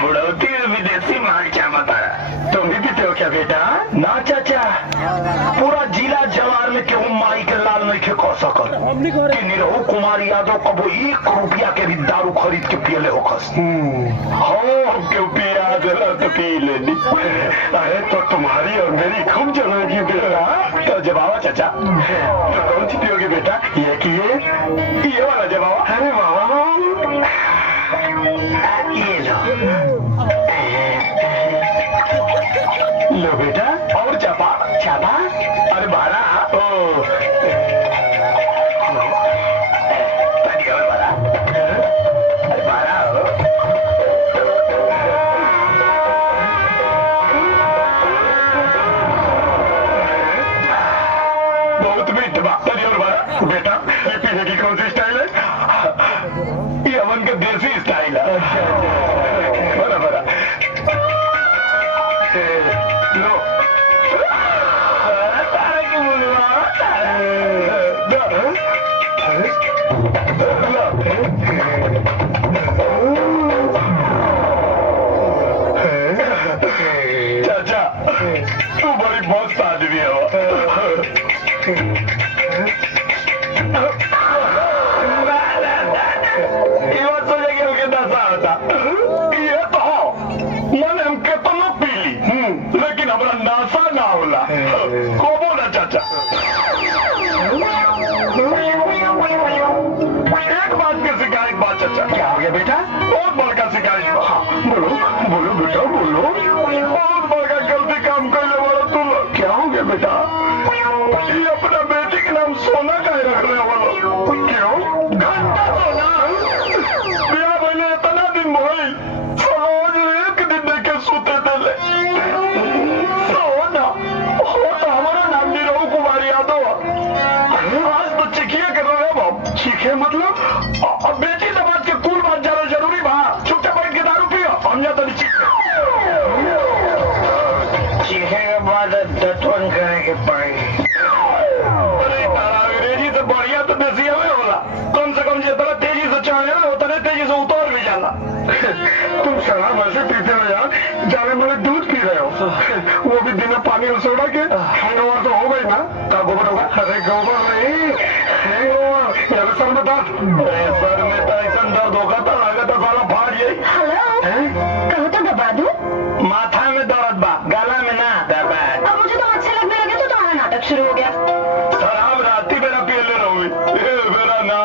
बुढ़ौती विदेशी माल क्या बता रहा? तुम भी पीते हो क्या बेटा? ना चाचा, पूरा जिला जवार में क्यों माई के लाल नहीं के कह सकल कि निरहु कुमार यादव कबो 1 रुपया के भी दारू खरीद के पियले हो खस। हम क्यों पिया जला तो पी लेनी। अरे तो तुम्हारी और मेरी खूब जलेगी बेटा। तो जवाब चाचा, तो कौन सी पियोगे बेटा? ये कि ये वाला जवाब? अरे बाबा ये लो बेटा। और चापा चापा? अरे बारा ओ और बारा। अरे बारा बहुत मीठ बात। और बारा बेटा, ये पीने की कौन सी स्टाइल है? ये अमन का देसी स्टाइल है। बड़ा बड़ा लो। तारे की बुलवा चाचा, तू बड़ी मस्त आदमी है। ये तो मन हमके तो न पीली, लेकिन हमारा नासा ना होला। को बोला चाचा? एक बात की शिकायत बात चाचा। क्या हो गया बेटा? बहुत बड़का शिकायत। हाँ बोलो बोलो बेटा बोलो। बहुत बड़का गलती काम कर ले वाला तुम। क्या हो गया बेटा? ये अपना बेटी के नाम सोना का ही रखने वाला। क्यों? घंटा सोना बिया बने इतना दिन भइल, रोज एक दिन देखे सुते थे। सोना हो तो हमारा नाम नहीं रहू कुमार यादव। आज तो चिखिया कर रहे हो बाप। चिखे मतलब बेटी समाज के कुल बात ज्यादा जरूरी बा। चुपचाप बैठ के दारू पियो। हम या तो चिखे के बाद दत्वन करे के पड़ेगी। अरे अंग्रेजी से बढ़िया तो देसी में होला। कम से कम जितना तेजी से चढ़े ना उतने तेजी से उतर भी जाला। तुम शराब ऐसे पीते हो यार, जाने मेरे दूध पी रहे हो, वो भी बिना पानी और सोडा के। हैंगओवर तो हो गई ना? क्या गोबर होगा? अरे गोबर नहीं, हैंगओवर। यार सर में दर्द। सर में तो ऐसा दर्द होगा तो लागत सारा फाड़ जाए। हेलो, कहो तो दबा दूं? माथा में दर्द बा, गला में ना। अब मुझे तो अच्छे लगने लगे तो तुम्हारा नाटक शुरू हो गया। शराब राती मेरा पियले रहोगे मेरा ना।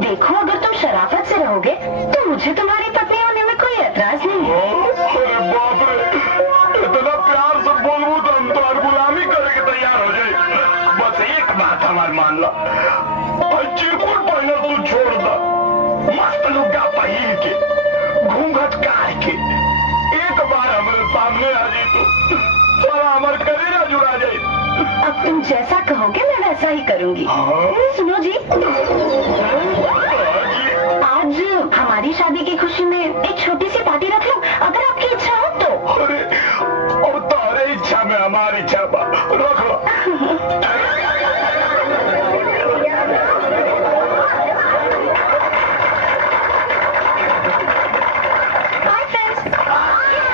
देखो, अगर तुम शराफत से रहोगे तो मुझे तुम्हारी पत्नी होने में कोई एतराज नहीं है। अरे बाप रे, इतना प्यार से बोलूं तो हम तो गुलामी करके तैयार हो जाए। बस एक बात हमारी मान लो, चिरकुट पहले तू छोड़ दा। मस्त लुगा पहन के, घूंघट काट के एक बार हमारे सामने आ जाए तो सारा हमारे करेगा जुड़ा जाए। अब तुम जैसा कहोगे मैं वैसा ही करूंगी। सुनो जी, आज हमारी शादी की खुशी में एक छोटी सी पार्टी रख लो, अगर आपकी इच्छा हो तो। अरे अब तुम्हारी इच्छा में हमारी इच्छा रख लो। हाय फ्रेंड्स,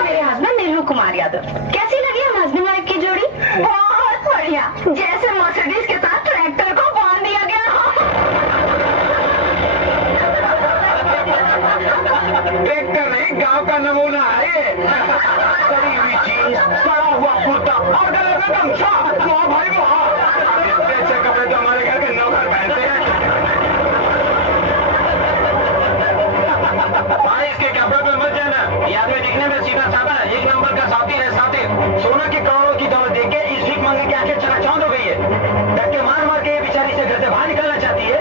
मेरे हस्बैंड निरहु कुमार यादव। कैसी लगी हम हस्बैंड वाइफ की जोड़ी? बहुत बढ़िया, जैसे मर्सिडीज के साथ ट्रैक्टर को बांध दिया गया। ट्रैक्टर नहीं, गांव का नमूना है। करी हुई जीन्स, पड़ा हुआ कुर्ता और गले में गमछा। वाह भाई वाह, इतने अच्छे कपड़े तो हमारे घर के नौकर पहनते हैं। भाई इसके कपड़े पे मत जाना, ये आदमी दिखने में सीधा साधा है, 1 नंबर का साथी है साथी। सोना के करोड़ों की दौलत देख के इस भीख मांगे की आंखें चकाचौंध हो गई है। धक्के मार मार के ये बेचारी से घर से बाहर निकलना चाहती है,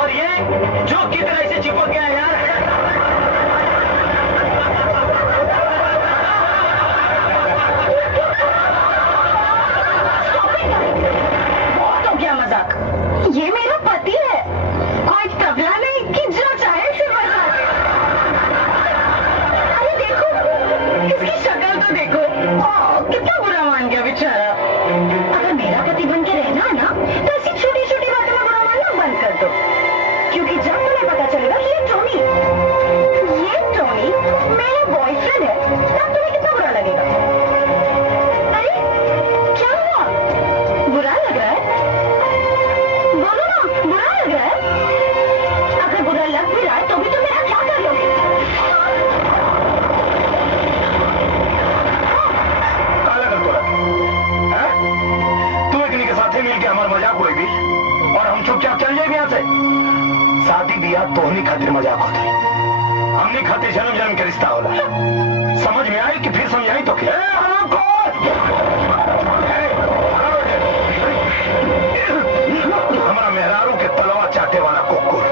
और ये जो की तरह इसे चिपक गया है यार। बहुत हो गया मजाक। बिया तोहनी खातिर मजाक होता है, हमनी खातिर जन्म जन्म के रिश्ता होला। समझ में आई कि फिर समझाई तो क्या? हमारा मेहरारू के तलवा चाटे वाला कुकुर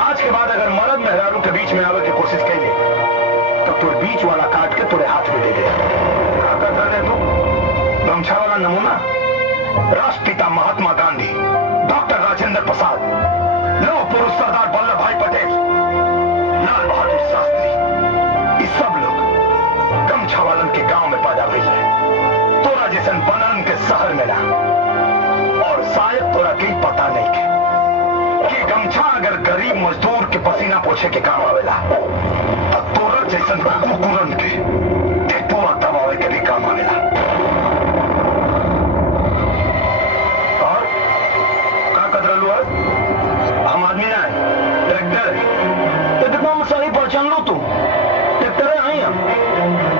आज के बाद अगर मर्द मेहरारू के बीच में आवे की कोशिश कैले तो तुर बीच वाला काट के तुरे हाथ में दे दे। क्या कर रहे तू? गमछा वाला नमूना राष्ट्रपिता महात्मा गांधी, डॉक्टर राजेंद्र प्रसाद, लौह पुरुष सरदार वल्लभ भाई पटेल, लाल बहादुर शास्त्री, ये सब लोग गमछा वालन के गांव में पैदा हुए हैं। तोरा जैसन बनन के शहर में ना। और शायद तोरा कहीं पता नहीं कि गमछा अगर गरीब मजदूर के पसीना पोछे के काम आवेला तो तोरा जैसन कुकुरन के टेपुआ दबावे के भी काम आवेला। और का कदरलू है? हम आदमी ना है, ट्रैक्टर है। एकदम सही पहचान लो तू, ट्रैक्टर है नहीं हम।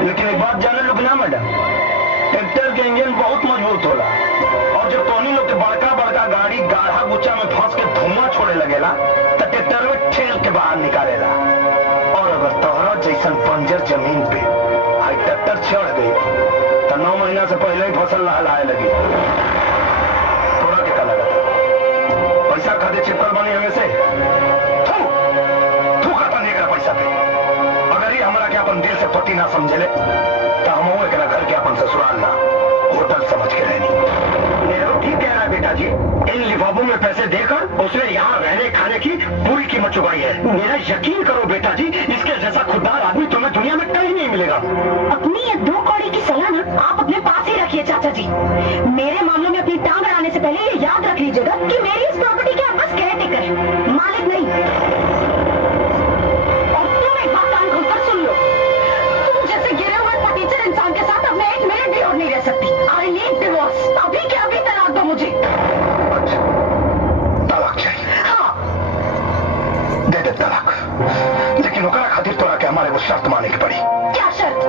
लेकिन एक बात जाने लो कि ना मैडम, ट्रैक्टर के इंजन बहुत मजबूत होला और जब तोनी लोग के बड़का बड़का गाड़ी गाढ़ा गुच्चा में फंस के धुआं छोड़े लगेला तो ट्रैक्टर में ठेल के बाहर निकालेला। और अगर तोहरा जैसन बंजर जमीन पे हाई ट्रैक्टर चढ़ गई तो 9 महीना से पहले ही फसल लहलाए लगी। तोरा के का लगा? पैसा खाते चिपकल बनी हमें से थू खाता नहीं करा पैसा पे। अगर ये हमारा के अपन दिल से पति ना समझे तो हम एक घर के अपन ससुराल ना होटल समझ के रहनी। नेहरू ठीक कह रहा है बेटा जी, इन लिफाफों में पैसे देकर उसने यहाँ रहने खाने की पूरी कीमत चुकाई है। मेरा यकीन करो बेटा जी, इसके जैसा खुददार आदमी तुम्हें दुनिया में कहीं नहीं मिलेगा। अपनी ये 2 कौड़ी की सलाह ना आप अपने पास ही रखिए चाचा जी। मेरे मामलों में अपनी टांग अड़ाने से पहले ये याद रख लीजिएगा कि मेरी इस प्रॉपर्टी के आप बस केयरटेकर है, मालिक नहीं। और तुम एक बात कान खोलकर सुन लो, तुम जैसे गिरे हुए फटीचर इंसान के साथ अब मैं 1 मिनट भी और नहीं रह सकती। आई नीड डिवोर्स, अभी क्या अभी तलाक दो मुझे। अच्छा, तलाक चाहिए? हाँ दे दे तलाक, लेकिन ओकरा खातिर तोरा के हमारे वो शर्त माने की पड़ी। क्या शर्त?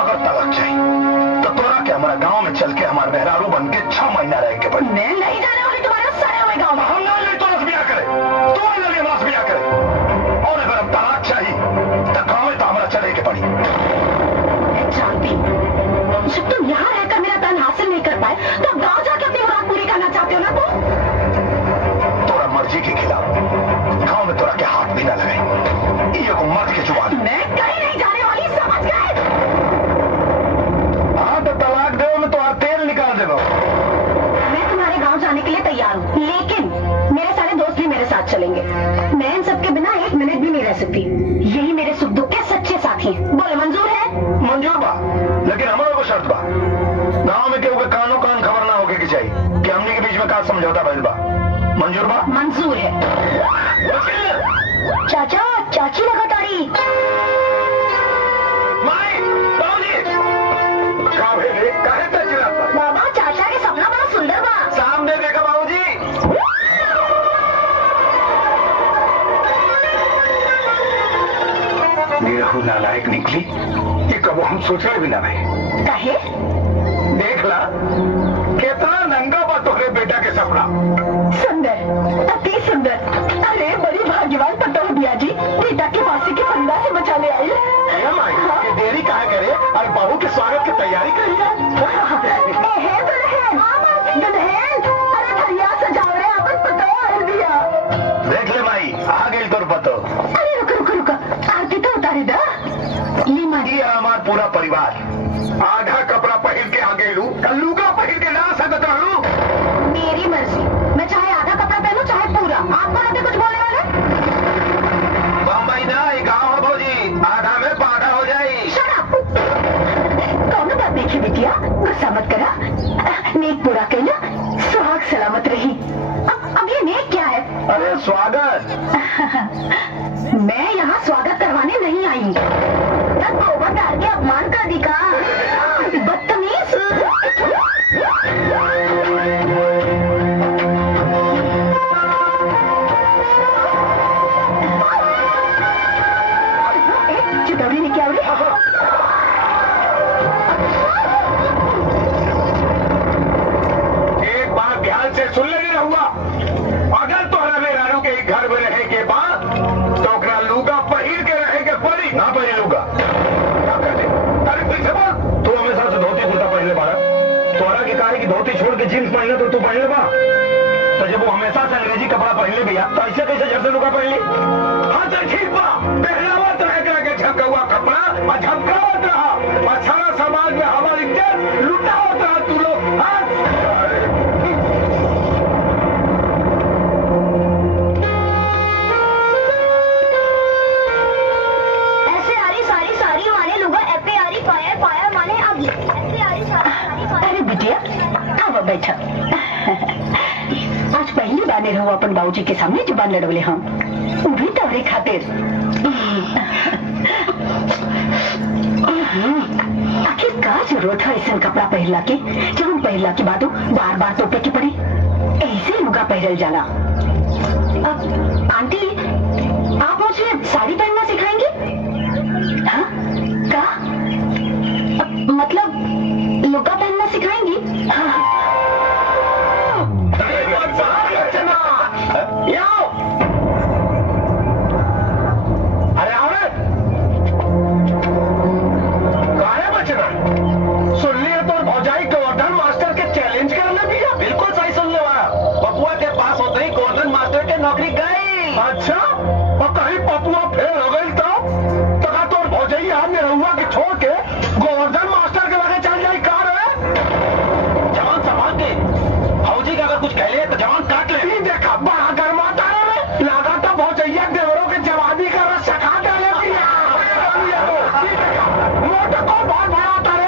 अगर तलाक चाहिए तो तोरा के हमारा गांव में चल के हमारे मेहरारू बन के 6 महीना रह के पड़ी। मैं नहीं जाने वाली तुम्हारे सड़े हुए गाँव में। हम ना ले तो रसबिया करे, तुम्हारे लिए रसबिया करे। और अगर हम तलाक चाहिए तो गाँव में तो हमारा चले के पड़ी। मैं जानती जब तुम यहाँ रहकर मेरा धन हासिल नहीं कर पाए तो अब गाँव जाके अपनी मुराद पूरी करना चाहते हो ना तुम? तोरा मर्जी के खिलाफ गाँव में तोरा के हाथ भी ना लगे। ये को मर्द के जुबान। मैं कहीं नहीं जाने वाली, समझ गए? हाँ तो तलाक दे में तो तेल निकाल देगा। मैं तुम्हारे गांव जाने के लिए तैयार हूँ, लेकिन मेरे सारे दोस्त भी मेरे साथ चलेंगे। मैं इन सबके बिना 1 मिनट भी नहीं रह सकती। यही मेरे सुख दुख के सच्चे साथी हैं। बोले मंजूर है? मंजूर बा, लेकिन हमारा को शर्त बा, गाँव में केहू के कानो कान खबर ना होके की चाहिए कि हमने के बीच में का समझौता भइल बा। मंजूर बा? मंजूर है। चाचा चाची लगातारी बाबा, चाचा के सपना बड़ा सुंदर बा। सामने देखा बाबूजी। निरहु नालायक निकली, ये कबो हम सोच रहे भी ना भाई। काहे? देख ला कितना नंगा बा तोहरे बेटा के सपना। सुंदर, अति सुंदर। अरे बड़ी भाग्यवान पता हो बिया जी, बेटा की फांसी की फंदा से बचा ले आई। ये देरी काहे करे और बहू के स्वागत की तैयारी करी है। अरे भैया सजाव रहे अपन पता हो दिया। देख ले माई, आ गई तोर पतो। अरे रुक रुक रुक, आरती तो उतारी दा। ली मारी। ये हमारा पूरा परिवार आधा कपड़ा पहन के आ गई लू, कल्लू का पहन के ना सकत रहलू। मेरी मर्जी, मैं चाहे आधा कपड़ा पहनूं चाहे पूरा। आपको रहते कुछ बोलने वाले? बम्बई ना ये गाँव है भौजी, आधा में पाधा हो जाए। Shut up. कौन बात देखी बिटिया, गुस्सा मत करा। नेक पूरा कहना, सुहाग सलामत रही। अब ये नेक क्या है? अरे स्वागत। मैं यहाँ स्वागत करवाने नहीं आई। तब गोबर डाल के अपमान कर दी का। जींस पहने तो तू पहन ले बा। तो जब वो हमेशा से अंग्रेजी कपड़ा पहन ले भैया तो ऐसे कैसे जैसे लुका पहन ली? हाँ तो ठीक बा, पहनावत रह के झपका हुआ कपड़ा और झपकावत रहा और सारा समाज में हमारी इज्जत लुटावत रहा तू लोग। ऐसे आरी सारी सारी माने लुगा एपे आरी फायर फायर माने अभी ऐसे आरी सारी सारी। अरे बिटिया अब बैठा। आज पहली बार रहो अपन बाबूजी के सामने जुबान लड़वले हम उभी तवरे खातिर। आखिर का जरूरत है ऐसा कपड़ा पहनला के जब हम पहनला के बाद बार बार तोपे के पड़ी ऐसे लुगा पहनल जाला। आंटी आप मुझे साड़ी पहनना सिखाएंगे? हाँ का मतलब लुगा पहनना सिखाएंगी? हाँ। अरे औरत काहे बचना सुन लिया तो भौजाई गोवर्धन मास्टर के चैलेंज करने भी। बिल्कुल सही सुन ले वाला पपुआ के पास होते ही गोवर्धन मास्टर के नौकरी गई। अच्छा और कहीं पपुआ फेल हो गई तो तका तो भौजाई यहाँ में रहुआ के छोड़ के गोवर्धन मास्टर के लगे चल जाए। कार है जवान संभाल के भौजी का अगर कुछ कह ले तो जवान काट ले। देखा बड़ा गर्माता है लगा तो भौजैया देवरों के जवानी का रस सखा डाले। मोटा को बहुत बड़ा होता रे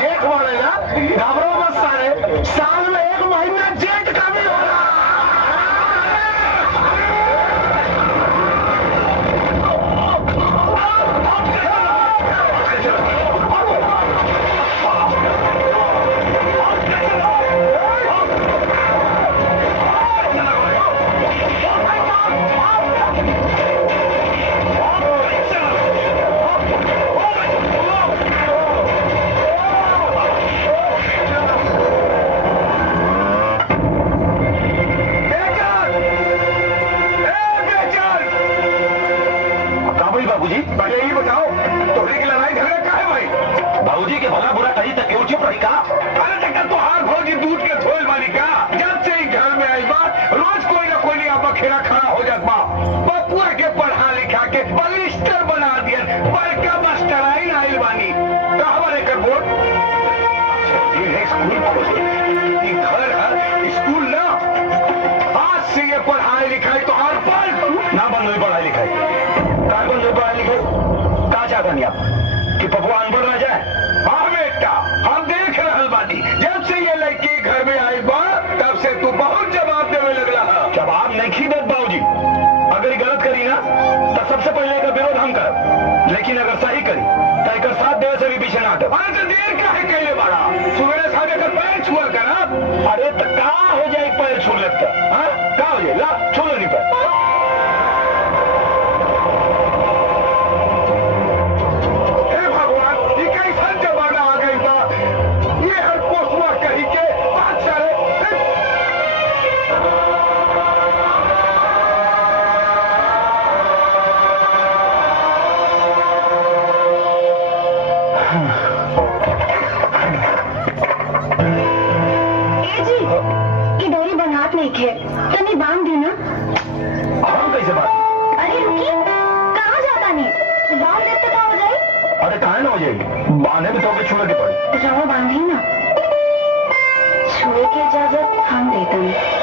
जेठ वाले ना घबरो मत सारे साल में एक महीना जेठ का भी हो रहा। बाबूजी पहले ये बताओ तोहरे की लड़ाई झगड़ा का है भाई? बाबूजी के भला बुरा कही तक क्यों चुप रही का? अरे तक तो हार भौजी दूध के थोल वाली का जब से ही घर में आई बात रोज कोई ना कोई आपका खेला खड़ा हो जाता बा। पपुआ के पढ़ा लिखा के बलिस्टर बना दिया बड़का मास्टराइन आइल बानी हमारे कर बोर्ड स्कूल खोले घर स्कूल ना आज से ये पढ़ाई लिखाई तो हर पल ना बंद हुई पढ़ाई लिखाई। पढ़ाई लिखाई कहा चाहता नहीं आप कि पपुआ अनपढ़ रह जाए? हाँ बेटा हम देख रहल बानी जब से ये लड़की घर में आई बा तब से तू बहुत जवाब देने लगला है। जवाब नहीं देत बाबूजी अगर गलत करी ना तो सबसे पहले का विरोध हम कर लेकिन अगर सही करी तो एक साथ देवे से भी पीछे ना हटे। अरे तो देर काहे कहले बाड़ा सुबह साढ़े कर पैर छुआ कर। अरे तो का हो जाए पैर छू लगता हाँ का हो जाए ला छू लो नहीं पैर। तनी बांध देना। हम कैसे बात? अरे रुकी कहाँ जाता नहीं बांध दे तो क्या हो जाए? अरे कहाँ ना हो जाएगी बांधे भी तो छुए के पड़े। रहो बांधी ना छुए की इजाजत हम देते हैं।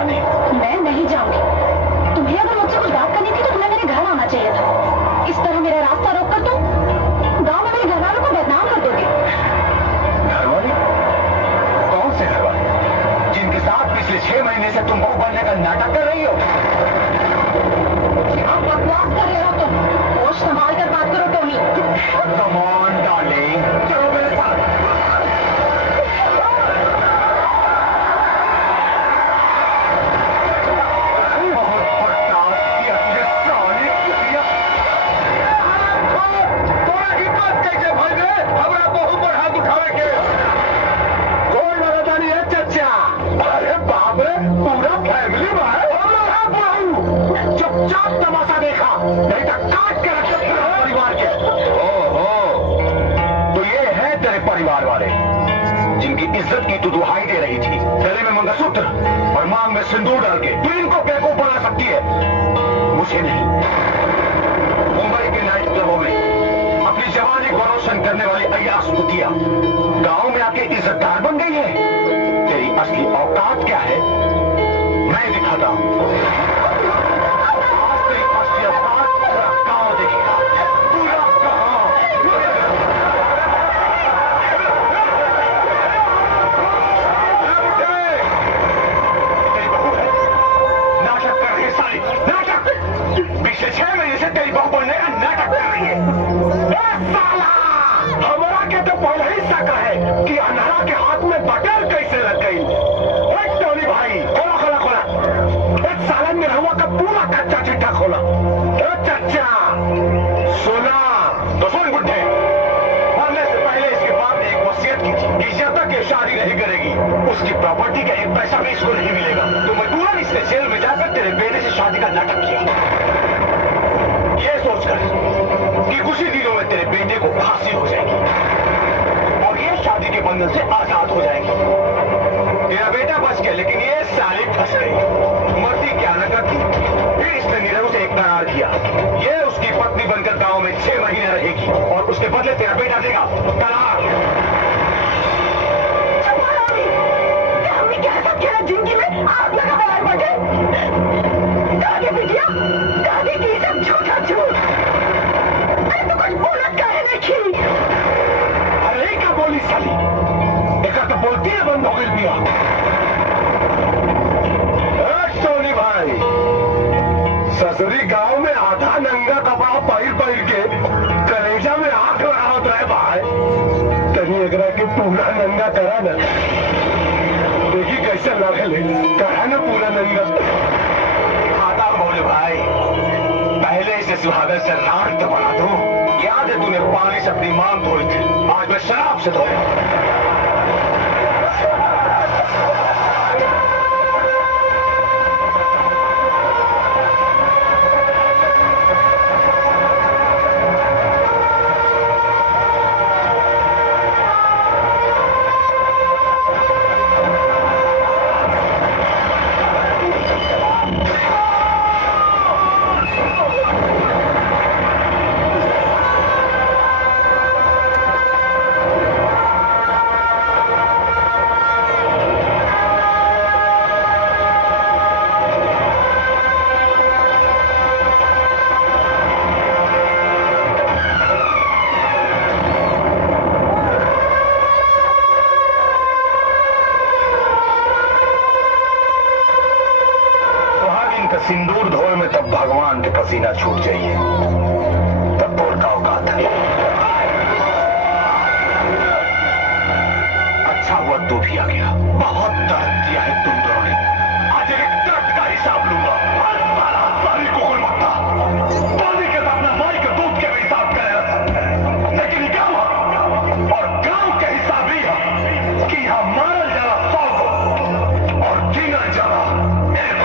जाने। मैं नहीं जाऊंगी। तुम्हें अगर मुझसे कुछ बात करनी थी तो तुम्हें मेरे घर आना चाहिए था। इस तरह मेरा रास्ता रोककर तुम गांव में मेरे घर वालों को बदनाम कर दोगे। घर वाले? कौन से घर वाले? जिनके साथ पिछले 6 महीने से तुम बहू बनने का नाटक कर रही हो? अब बकवास कर रहे हो तुम। होश संभाल कर बात करो टोनी। Come on, darling. चलो मेरे साथ। बहुत बकवास किया तुझे साले किया। तोरा हिम्मत कैसे भर गए हमरा बहू पर हाथ उठावे के? कौन लगा जानी है चचा? अरे बाप रे, पूरा फैमिली में है। चुपचाप तमाशा देखा, नहीं तो काट के रखे परिवार के। ओहो, तो ये है तेरे परिवार वाले जिनकी इज्जत की तू दुहाई दे रही थी। गले में मंगलसूत्र और मांग में सिंदूर डाल के तू इनको बेवकूफ बना सकती है, मुझे नहीं। मुंबई के नाइट क्लबों में अपनी जवानी को रोशन करने वाली अय्याश कुतिया गांव में आके इज्जतदार बन गई है। तेरी असली औकात क्या है मैं दिखाता हूं। पिछले 6 महीने से तेरी बहू बनने का नाटक कर रही है। साला, हमारा के तो पहले ही शक है कि अनहरा के हाथ में बटर कैसे लग गई। टोनी भाई, खोला खोला खोला। एक सालन में रहुआ का पूरा कच्चा चिट्ठा खोला। चच्चा सुना तो सुन बुड्ढे, मरने से पहले इसके बाप ने एक वसीयत की थी कि जब तक ये शादी नहीं करेगी उसकी प्रॉपर्टी का एक पैसा भी इसको नहीं मिलेगा। तो मजबूरन इसने जेल में जाकर तेरे बेटे से शादी का नाटक किया, ये सोचकर कि कुछ ही दिनों में तेरे बेटे को फांसी हो जाएगी और ये शादी के बंधन से आजाद हो जाएगी। तेरा बेटा बच गया लेकिन ये साली फंस गई। मरती क्या न करती। फिर इसने नीरव से एक करार किया, ये उसकी पत्नी बनकर गांव में 6 महीने रहेगी और उसके बदले तेरा बेटा देगा तलाक। हमने क्या ऐसा किया जिंदगी में आग लगा बनाए बैठे? दादी बिटिया, दादी की सब झूठा झूठ। अरे तो कुछ बोलत काहे नहीं? अरे क्या बोली साली? देखा तो बोलती है बंद हो गई पिया। टोनी भाई, ससुरी गांव में आधा नंगा कपड़ा पहिर के कलेजा में आंख लगावत रहे भाई। तनी एकरा के पूरा नंगा करा न, देखी कैसे लगे करा न पूरा नंगा। खाता बोले भाई, पहले इसे सुहागर से रात बना दो। याद है तूने पानी से अपनी मांग धोई थी, आज मैं शराब से धोया। सिंदूर धोए में तब भगवान के पसीना छूट जाइए, तब बोल का औकात है। अच्छा हुआ तू भी आ गया, बहुत दर्द दिया है तुम दोनों ने। आज एक दर्द का हिसाब लूंगा। सारी कुकुर मत्ता पानी के साथ में माई के दूध के भी हिसाब करेगा, लेकिन गांव और गांव के हिसाब ही है कि यहां मारल जरा 100 को और जीना जरा 1।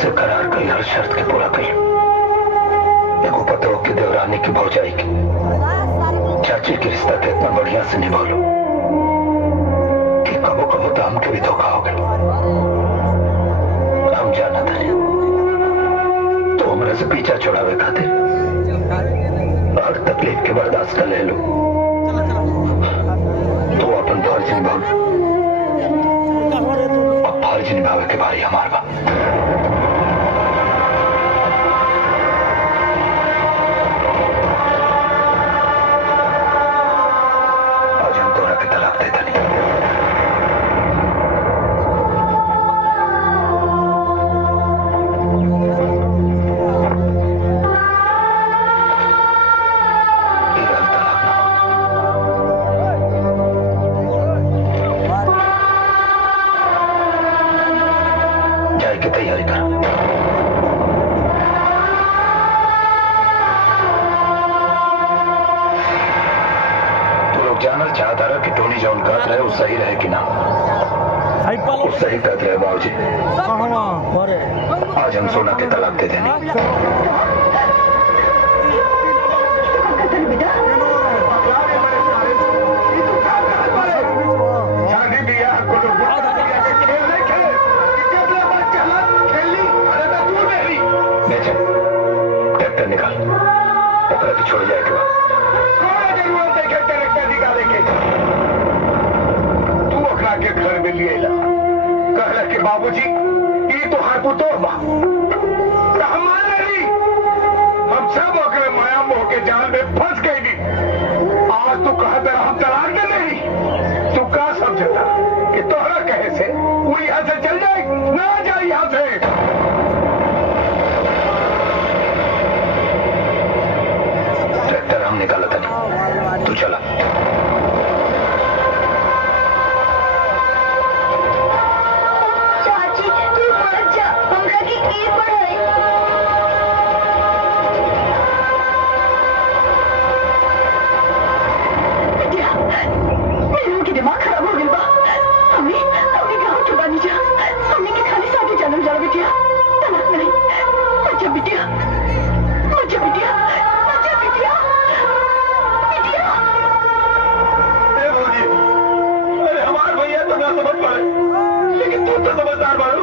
से करार कई हर शर्त के पूरा कई एगो पतो की देवरानी की भौजाई की चाची की रिश्ता के इतना बढ़िया से निभा लो कि कबो कबो तो हमके भी धोखा हो गया। हम जाना था तो हमरे से पीछा छुड़ावे खातिर हर तकलीफ के बर्दाश्त कर ले लो तो अपन फर्ज निभाओ। अब फर्ज निभावे के बारी हमार बा। आज हम तोरा के तलाक दे देनी। तैयारी कर। तू लोग जानना चाहता रहा कि टोनी जॉन कहत रहे वो सही रहे कि ना? वो सही कहते रहे बाबूजी। आज हम सोना के तलाक दे देंगे। ट्रैक्टर निकाल ओकरा के छोड़ जाए के बाद जरूरत है ट्रैक्टर निकाले के। तू ओकरा के घर में लिए ला कहला के बाबूजी ये तो हाथ पुतो बा हमार नहीं। हम सब ओकरे माया मोह के जाल में फंस गई नी। आज तू कहता हम तलाक के नहीं। तू का समझता कि तोहरा कहे से वो यहाँ से चल जाए ना जाए यहाँ से। हम निकाला था नहीं तू चला। चाची तू मत जा हमरा की पढ़ाई। मेरे के दिमाग खराब हो गया बा। हमें गाँव चुका नहीं जा हमने के खाली साथे जानल जा बिटिया तलाक नहीं। अच्छा बिटिया अच्छा बिटिया अच्छा बिटिया। अरे हमारे भैया तो ना समझ पाए लेकिन तू तो समझदार बाड़ू।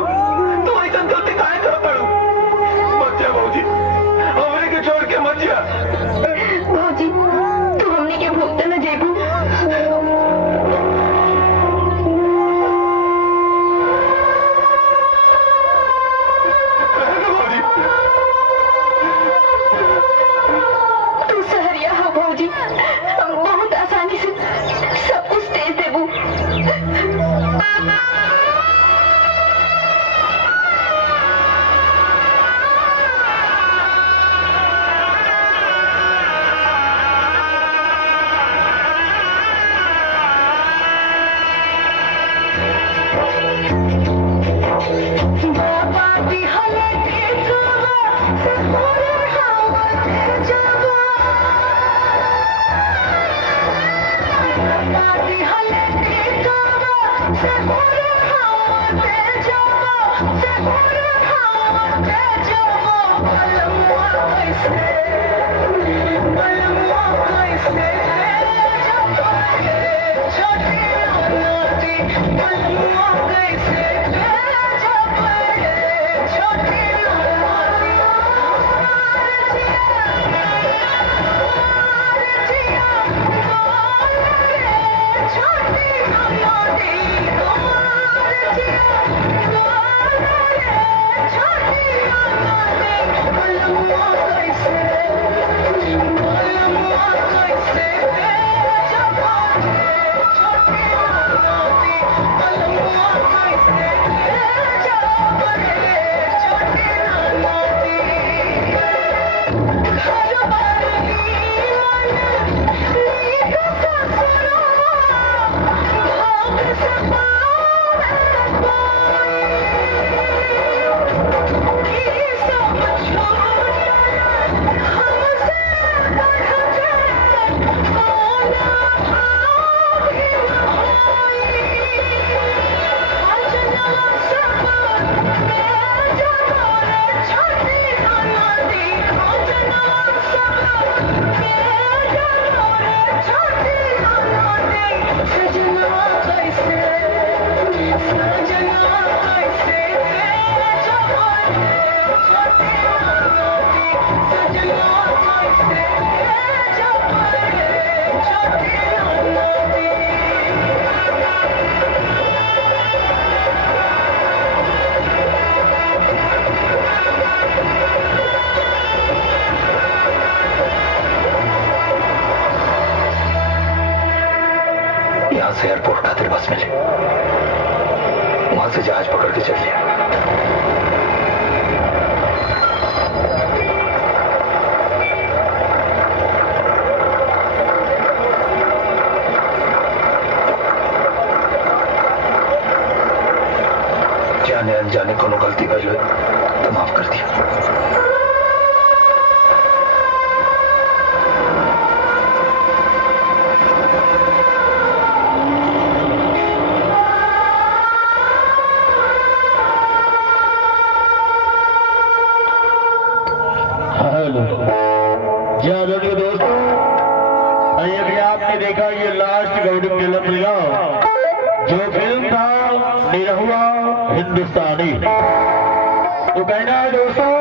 तू ऐसा गलती काहे कर पाड़ू? मत जा भाजी हमने के छोड़ के मत जा। भाजी तू हमने के भूखते न जेबू। तू सहरिया हो भाजी हम बहुत आसानी से सब कुछ दे देबू। यहां से एयरपोर्ट खातिर बस मिले, वहां से जहाज पकड़ के चल लिया। जाने अनजाने कोनो गलती कर लो तो माफ कर दिया। दोस्तों, अभी आपने देखा ये लास्ट गौरव फिल्म मिला, जो फिल्म था निरहुआ हिंदुस्तानी। तो कहना है दोस्तों